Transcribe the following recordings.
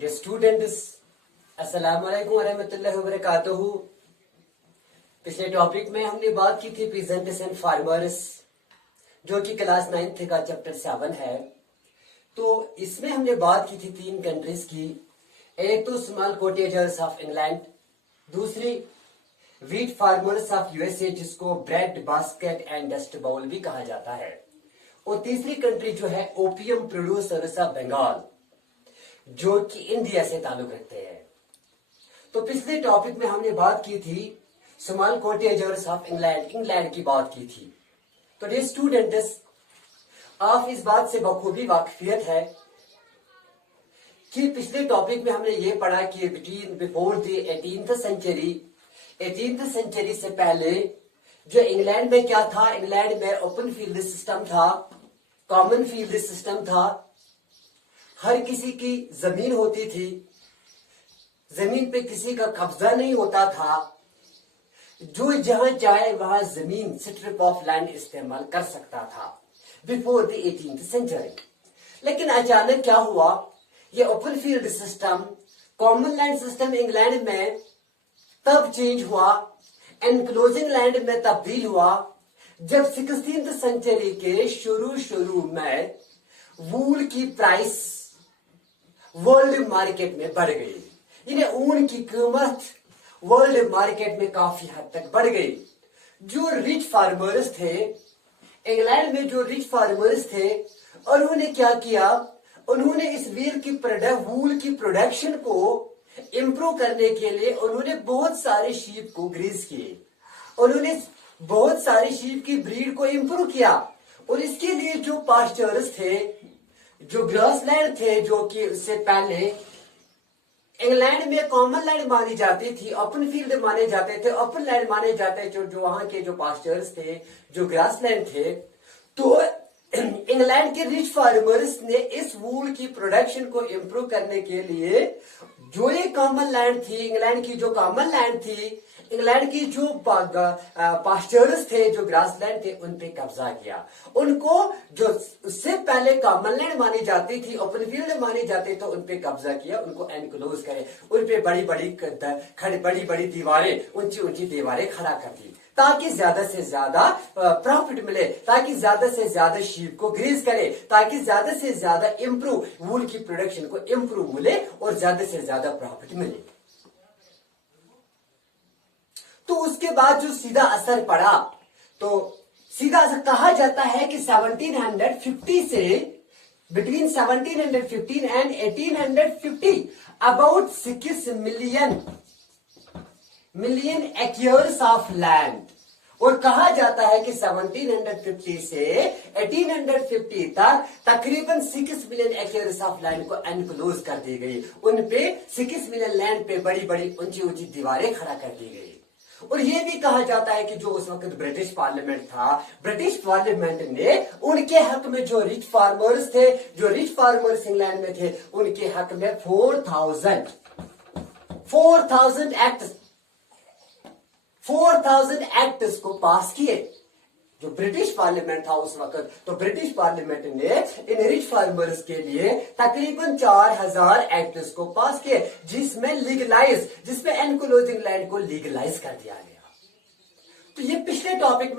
Dear students, अस्सलाम वालेकुम वरहमतुल्लाहि वबरकातुहू। पिछले टॉपिक में हमने बात की थी प्रेजेंटेशन फार्मर्स, जो कि क्लास 9th का चैप्टर 7 है। तो इसमें हमने बात की थी 3 कंट्रीज की। एक तो स्मॉल कॉटेजर्स ऑफ इंग्लैंड, दूसरी व्हीट फार्मर्स ऑफ यूएसए जिसको bread basket and dust bowl भी कहा जाता है, और तीसरी कंट्री जो है ओपियम प्रोड्यूसर्स ऑफ बंगाल, जो कि इंडिया से ताल्लुक रखते हैं। तो पिछले टॉपिक में हमने बात की थी स्मॉल कॉटेजर्स ऑफ इंग्लैंड की बात की थी। तो डियर स्टूडेंट्स, आप इस बात से बखूबी वाकिफियत है कि पिछले टॉपिक में हमने ये पढ़ा कि बिफोर द 18th सेंचुरी से पहले जो इंग्लैंड में क्या था, इंग्लैंड में ओपन फील्ड सिस्टम था, कॉमन फील्ड सिस्टम था। हर किसी की जमीन होती थी, जमीन पे किसी का कब्जा नहीं होता था। जो जहां चाहे वहां जमीन स्ट्रिप ऑफ लैंड इस्तेमाल कर सकता था बिफोर द 18th सेंचुरी। लेकिन अचानक क्या हुआ, ये open field system, common land system England में तब चेंज हुआ, एनक्लोजिंग लैंड में तब्दील हुआ जब 16th सेंचुरी के शुरू में वूल की प्राइस वर्ल्ड मार्केट में बढ़ गई। यानी ऊन की कीमत वर्ल्ड मार्केट में काफी हद तक बढ़ गई। जो रिच फार्मर्स थे इंग्लैंड में, जो रिच फार्मर्स थे, उन्होंने क्या किया, उन्होंने इस वूल की प्रोडक्शन को इंप्रूव करने के लिए उन्होंने बहुत सारे शीप को ग्रीज किए, उन्होंने बहुत सारे शीप की ब्रीड को इंप्रूव किया। और इसके लिए जो पास्चर्स थे, जो ग्रासलैंड थे, जो कि उससे पहले इंग्लैंड में कॉमन लैंड मानी जाती थी, ओपन फील्ड माने जाते थे, ओपन लैंड माने जाते थे, जो वहां के जो पास्चर्स थे, जो ग्रासलैंड थे। तो इंग्लैंड के रिच फार्मर्स ने इस वूल की प्रोडक्शन को इंप्रूव करने के लिए जो ये कॉमन लैंड थी, इंग्लैंड की जो कॉमन लैंड थी, इंग्लैंड की जो पास्चर्स थे, जो ग्रासलैंड थे, उन पे कब्जा किया। उनको जो उससे पहले कॉमन लैंड मानी जाती थी, ओपन फील्ड मानी जाती, तो उन पे कब्जा किया, उनको एनक्लोज करे, उन पे बड़ी बड़ी दीवारें, ऊंची दीवारें खड़ा कर दी, ताकि ज्यादा से ज्यादा प्रॉफिट मिले, ताकि ज्यादा से ज्यादा शीप को ग्रीज करे, ताकि ज्यादा से ज्यादा इंप्रूव वूल की प्रोडक्शन को इंप्रूव मिले और ज्यादा से ज्यादा प्रॉफिट मिले। तो उसके बाद जो सीधा असर पड़ा, तो सीधा असर कहा जाता है कि 1750 से between 1715 and 1850 about 6 million acres of land. और कहा जाता है कि 1750 से 1850 तक तकरीबन 6 मिलियन एक्यर्स ऑफ लैंड को एनक्लोज कर दी गई। उन पे 6 मिलियन लैंड पे बड़ी बड़ी ऊंची दीवारें खड़ा कर दी गई। और यह भी कहा जाता है कि जो उस वक्त ब्रिटिश पार्लियामेंट था, ब्रिटिश पार्लियामेंट ने उनके हक में जो रिच फार्मर्स थे, जो रिच फार्मर्स इंग्लैंड में थे, उनके हक में 4,000 एक्ट्स को पास किए। जो ब्रिटिश पार्लियामेंट था उस वक्त, तो ब्रिटिश पार्लियामेंट ने इन रिच फार्मर्स के लिए तकरीबन 4,000 एक्ट्स को पास किए, जिसमें एनक्लोजिंग लैंड को लीगलाइज कर दिया गया। तो ये पिछले टॉपिक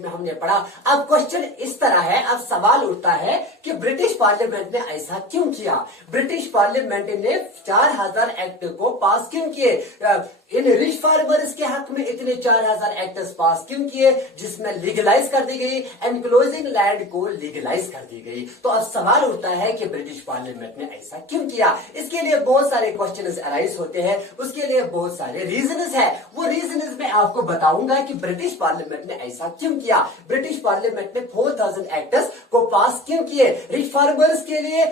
में हमने पढ़ा। अब क्वेश्चन इस तरह है, अब सवाल उठता है कि ब्रिटिश पार्लियामेंट ने ऐसा क्यों किया, ब्रिटिश पार्लियामेंट ने 4,000 एक्ट को पास क्यों किए, इन रिच फार्मर्स के हक में इतने 4,000 एक्ट्स पास क्यों किए, जिसमें लीगलाइज कर दी गई, एनक्लोजिंग लैंड को लीगलाइज कर दी गई। तो अब सवाल उठता है कि ब्रिटिश पार्लियामेंट ने ऐसा क्यों किया। इसके लिए बहुत सारे क्वेश्चन अराइज होते हैं, उसके लिए बहुत सारे रीजंस है। वो रीजंस मैं आपको बताऊंगा कि ब्रिटिश पार्लियामेंट ने ऐसा क्यों किया, ब्रिटिश पार्लियामेंट ने 4,000 एक्ट्स को पास क्यों किए, रिच फार्मर्स के लिए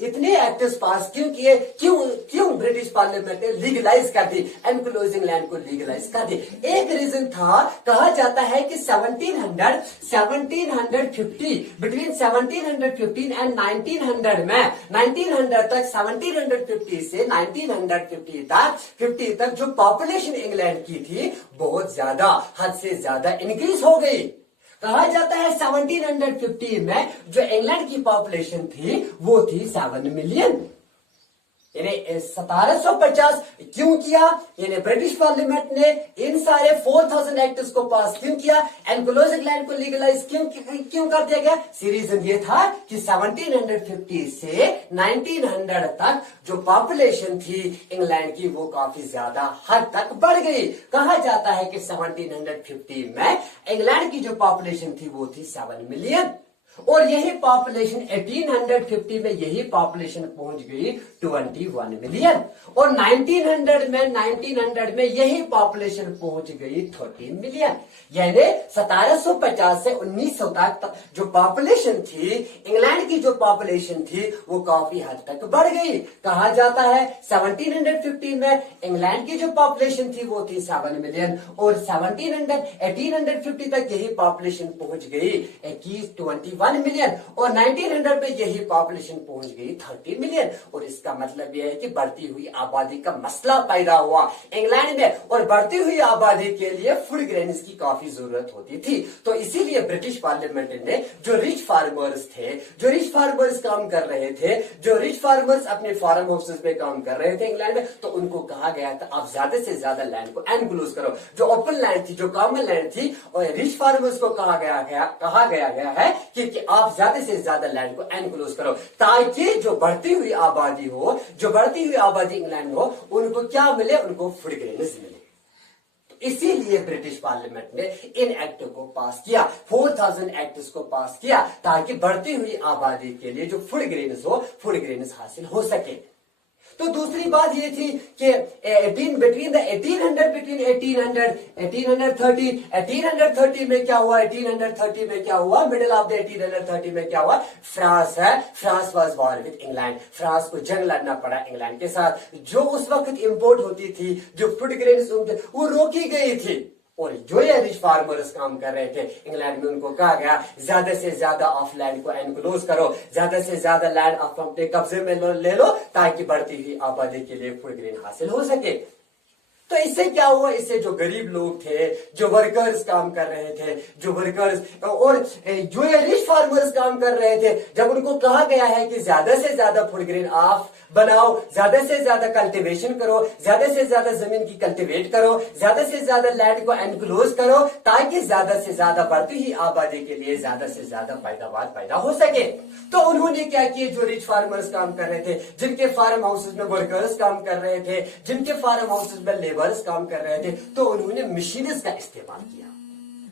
इतने एक्ट्स पास क्यों किए, क्यों ब्रिटिश पार्लियामेंट ने लीगलाइज कर दी, एनक्लोजिंग लैंड को लीगलाइज कर दी। एक रीजन था, कहा जाता है कि 1750 बिटवीन 1715 एंड 1900 में, 1900 तक, 1750 से 1950 तक जो पॉपुलेशन इंग्लैंड की थी बहुत ज्यादा, हद से ज्यादा इंक्रीज हो गई। कहा जाता है 1750 में जो इंग्लैंड की पॉपुलेशन थी वो थी 7 मिलियन। यानी 1750 क्यों किया, यानी ब्रिटिश पार्लियामेंट ने इन सारे 4000 एक्ट्स को पास क्यों किया, एनक्लोज्ड लैंड को लीगलाइज क्यों कर दिया गया। रीजन ये था कि 1750 से 1900 तक जो पॉपुलेशन थी इंग्लैंड की वो काफी ज्यादा हद तक बढ़ गई। कहा जाता है कि 1750 में इंग्लैंड की जो पॉपुलेशन थी वो थी 7 मिलियन, और यही पॉपुलेशन 1850 में यही पॉपुलेशन पहुंच गई 21 मिलियन, और 1900 में यही पॉपुलेशन पहुंच गई 13 मिलियन। यानी 1750 से 1900 तक जो पॉपुलेशन थी इंग्लैंड की जो पॉपुलेशन थी वो काफी हद तक बढ़ गई। कहा जाता है 1750 में इंग्लैंड की जो पॉपुलेशन थी वो थी 7 मिलियन, और 1850 तक यही पॉपुलेशन पहुंच गई 21 मिलियन, और 1900 में यही पॉपुलेशन पहुंच गई 30 मिलियन। और इसका मतलब यह है कि बढ़ती हुई आबादी का मसला पैदा हुआ इंग्लैंड में, और बढ़ती हुई आबादी के लिए फूड ग्रेन्स की काफी जरूरत होती थी। तो इसीलिए ब्रिटिश पार्लियामेंट ने जो रिच फार्मर्स थे, जो रिच फार्मर्स काम कर रहे थे, जो रिच फार्मर्स अपने फार्म हाउसेस में काम कर रहे थे इंग्लैंड में, तो उनको कहा गया था आप ज्यादा से ज्यादा लैंड को एनक्लोज करो। जो ओपन लैंड थी, जो कॉमन लैंड थी, और रिच फार्मर्स को कहा गया है कि आप ज्यादा से ज्यादा लैंड को एनक्लोज करो, ताकि जो बढ़ती हुई आबादी हो, जो बढ़ती हुई आबादी इंग्लैंड हो, उनको क्या मिले, उनको फूड ग्रेन्स मिले। इसीलिए ब्रिटिश पार्लियामेंट ने इन एक्ट को पास किया, 4000 एक्ट्स को पास किया, ताकि बढ़ती हुई आबादी के लिए जो फूड ग्रेन्स हो, फूड ग्रेन्स हासिल हो सके। तो दूसरी बात ये थी कि 1830 में क्या हुआ, 1830 में क्या हुआ, मिडिल ऑफ द 1830 में क्या हुआ, France was war with England. France को जंग लड़ना पड़ा इंग्लैंड के साथ। जो उस वक्त इंपोर्ट होती थी, जो फूड ग्रेन्स वो रोकी गई थी, और जो ये रिच फार्मर्स काम कर रहे थे इंग्लैंड में, उनको कहा गया ज्यादा से ज्यादा ऑफ लैंड को एनक्लोज करो, ज्यादा से ज्यादा लैंड आप अपने कब्जे में ले लो, ताकि बढ़ती हुई आबादी के लिए फूड ग्रेन हासिल हो सके। तो इससे क्या हुआ, इससे जो गरीब लोग थे, जो वर्कर्स काम कर रहे थे, जो वर्कर्स और जो ये रिच फार्मर्स काम कर रहे थे, जब उनको कहा गया है कि ज्यादा से ज्यादा फूड ग्रेन आप बनाओ, ज्यादा से ज्यादा कल्टीवेशन करो, ज्यादा से ज्यादा जमीन की कल्टीवेट करो, ज्यादा से ज्यादा लैंड को एनक्लोज करो, ताकि ज्यादा से ज्यादा बढ़ती हुई आबादी के लिए ज्यादा से ज्यादा पैदावार पैदा हो सके। तो उन्होंने क्या किया, जो रिच फार्मर्स काम कर रहे थे, जिनके फार्म हाउसेज में वर्कर्स काम कर रहे थे, जिनके फार्म हाउसेज में लेबर्स काम कर रहे थे, तो उन्होंने मशीनरीज का इस्तेमाल किया।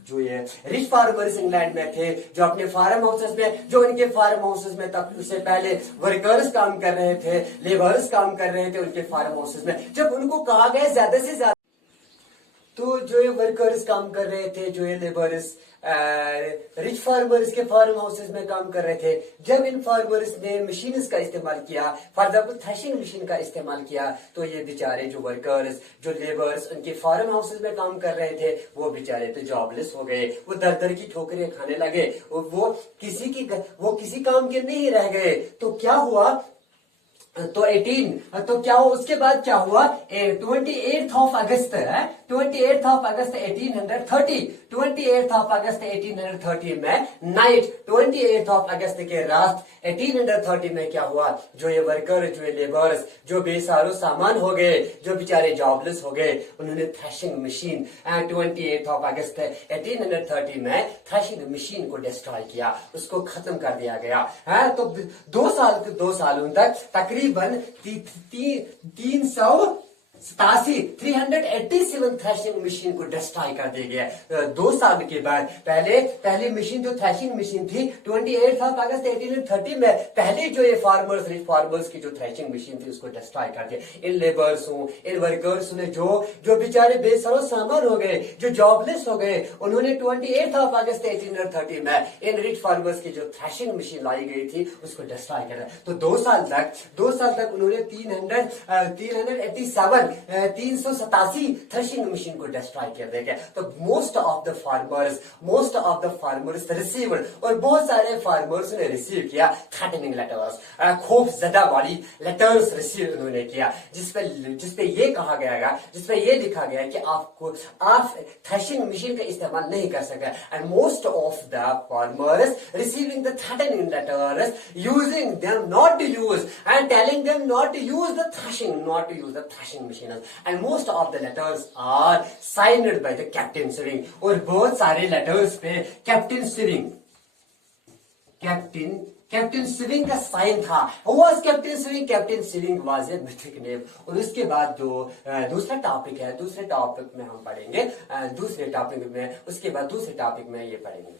जो ये रिच फार्मर्स इंग्लैंड में थे, जो अपने फार्म हाउसेस में, जो उनके फार्म हाउसेस में तब उससे पहले वर्कर्स काम कर रहे थे, लेबर्स काम कर रहे थे उनके फार्म हाउसेस में, जब उनको कहा गया ज्यादा से ज्यादा, तो जो ये वर्कर्स काम कर रहे थे, जो ये लेबर्स रिच फार्मर्स के फार्म हाउसेस में काम कर रहे थे, जब इन फार्मर्स ने मशीन्स का इस्तेमाल किया, फॉर एग्जाम्पल थ्रेशिंग मशीन का इस्तेमाल किया, तो ये बेचारे जो वर्कर्स, जो लेबर्स उनके फार्म हाउसेस में काम कर रहे थे, वो बेचारे तो जॉबलेस हो गए, वो दर दर की ठोकरें खाने लगे, वो किसी काम के नहीं रह गए। तो क्या हुआ, तो क्या हुआ, उसके बाद क्या हुआ, 28 ऑफ अगस्त 1830 में नाइट, 28 ऑफ अगस्त के रात 1830 में क्या हुआ, जो ये वर्कर, जो ये लेबर्स, जो बेसारो सामान हो गए, जो बेचारे जॉबलेस हो गए, उन्होंने थ्रेशिंग मशीन 28 ऑफ अगस्त 1830 में थ्रेशिंग मशीन को डिस्ट्रॉय किया, उसको खत्म कर दिया गया है। तो 2 सालों तक तकरीबन 387 थ्रेशिंग मशीन को डिस्ट्रॉय कर दिया गया। 2 साल के बाद पहली मशीन जो थ्रेशिंग मशीन थी 28 अगस्त 1830 में, पहले जो ये फार्मर्स, रिच फार्मर्स की जो थ्रेशिंग मशीन थी उसको डिस्ट्रॉय कर दिया। इन लेबर्सों, इन वर्कर्स ने जो बेचारे बेसरो सामान हो गए, जो जॉबलेस हो गए, उन्होंने 28 अगस्त 1830 में इन रिच फार्मर्स की जो थ्रेशिंग मशीन लाई गई थी उसको डिस्ट्रॉय कर दिया। तो 2 साल तक उन्होंने 387 और 387 थ्रेशिंग मशीन को डिस्ट्रॉय कर देगा। तो most of the farmers received, और बहुत सारे फार्मर्स ने रिसीव किया थ्रेटनिंग लेटर्स, खौफ ज़दा वाली लेटर्स रिसीव उन्होंने किया, जिसपे ये कहा गया, जिसपे ये लिखा गया कि आप थ्रेशिंग मशीन का इस्तेमाल नहीं कर सकते। And most of the farmers receiving the threatening letters, using them not to use and telling them not to use the threshing machines, and most of the letters are signed by the Captain Swiring, और बहुत सारे letters पे captain swing का sign था। Was captain swing? Captain swing was a mythic name. और उसके बाद जो दूसरा टॉपिक है, दूसरे टॉपिक में हम पढ़ेंगे, उसके बाद दूसरे टॉपिक में ये पढ़ेंगे।